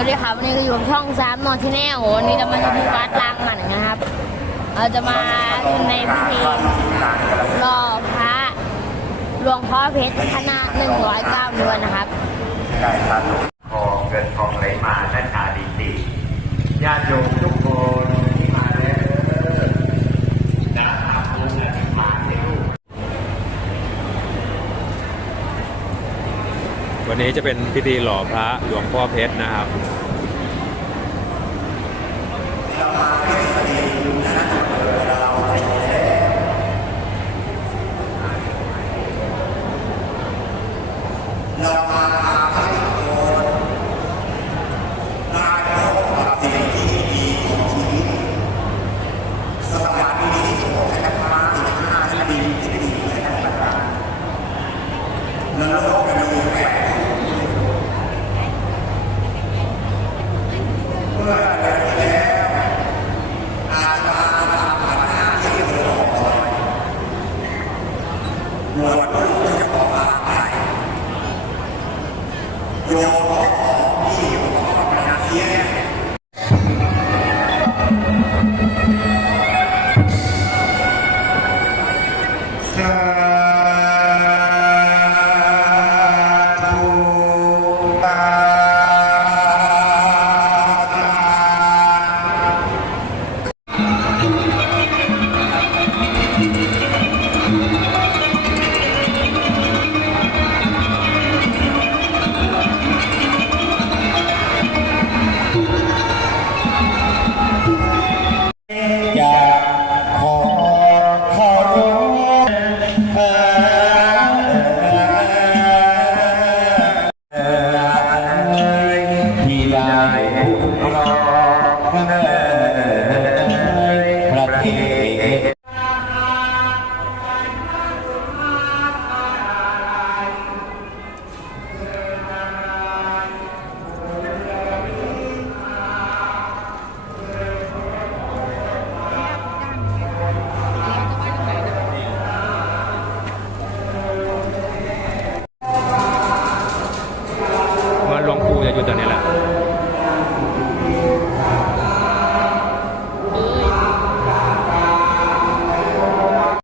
วัสดีครับวันนี้ก็อยู่กับช่องสามนอนที่แนววันนี้เรามาที่วัดลางมันนะครับ เราจะมาในพิธีรอพระหลวงพ่อเพชรคณะ109เดือนนะครับได้สาเมืองเงินทอหลมาท่านขาดีดีญาติโยมทุกคนที่มาแล้วนะครับลูกและที่มาที่ลูก วันนี้จะเป็นพิธีหล่อพระหลวงพ่อเพชรนะครับเรามา หมวดจะบอกมาไปโยมขอที่อยู่ของปนาเทีย coetánea.